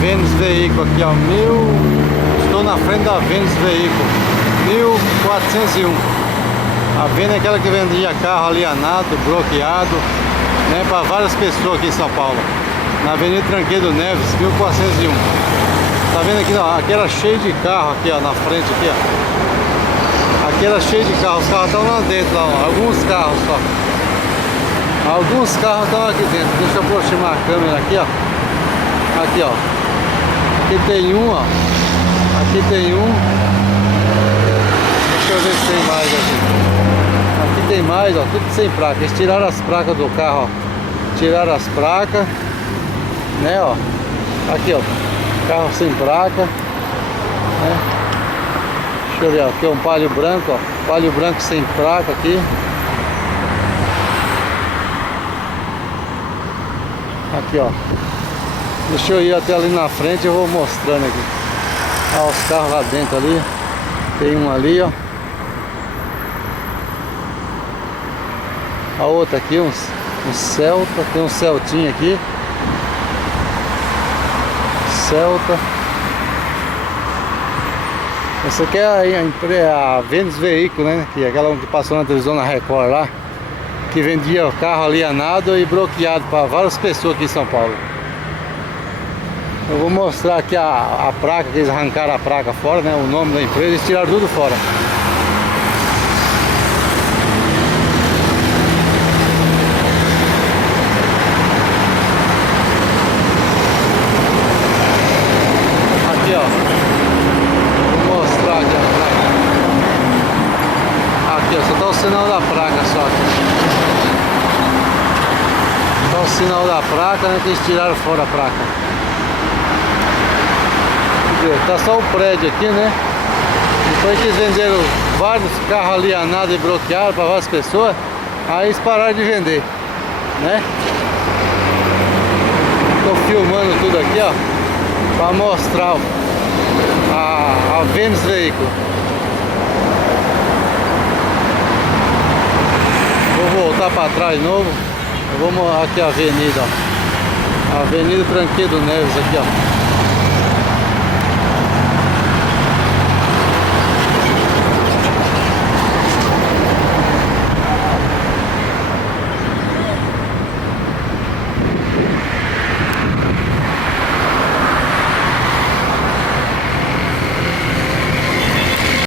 Vênus Veículo aqui, ó. Estou na frente da Vênus Veículo 1401. A Vênus é aquela que vendia carro alienado, bloqueado, né, para várias pessoas aqui em São Paulo. Na Avenida Tranqueiro Neves, 1401. Tá vendo aqui, ó? Aqui era cheio de carro aqui, ó, na frente aqui, ó. Aqui era cheio de carros, os carros estão lá dentro, ó. Alguns carros só. Alguns carros estão aqui dentro. Deixa eu aproximar a câmera aqui, ó. Aqui, ó. Aqui tem um, ó. Aqui tem um. Deixa eu ver se tem mais aqui. Aqui tem mais, ó. Tudo sem placa. Eles tiraram as placas do carro, ó. Tiraram as placas, né, ó. Aqui, ó. Carro sem placa, né? Deixa eu ver, ó. Aqui é um Palio branco, ó. Palio branco sem placa aqui. Aqui, ó. Deixa eu ir até ali na frente, eu vou mostrando aqui. Ó, os carros lá dentro ali. Tem um ali, ó. A outra aqui, um Celta. Tem um Celtinha aqui. Celta. Essa aqui é a Vênus Veículo, né? Que é aquela que passou na televisão na Record lá. Que vendia o carro alienado e bloqueado para várias pessoas aqui em São Paulo. Eu vou mostrar aqui a placa, que eles arrancaram a placa fora, né? O nome da empresa, eles tiraram tudo fora. Aqui, ó. Vou mostrar aqui a placa. Aqui, ó, só tá o sinal da placa só aqui. Tá o sinal da placa, né? Que eles tiraram fora a placa. Tá só o prédio aqui, né? Depois que eles venderam vários carros alienados e bloqueados para várias pessoas, aí eles pararam de vender, né? Tô filmando tudo aqui, ó, para mostrar a Vênus Veículo. Vou voltar para trás de novo. Vamos aqui a avenida, ó. A Avenida Tranqueiro Neves aqui, ó.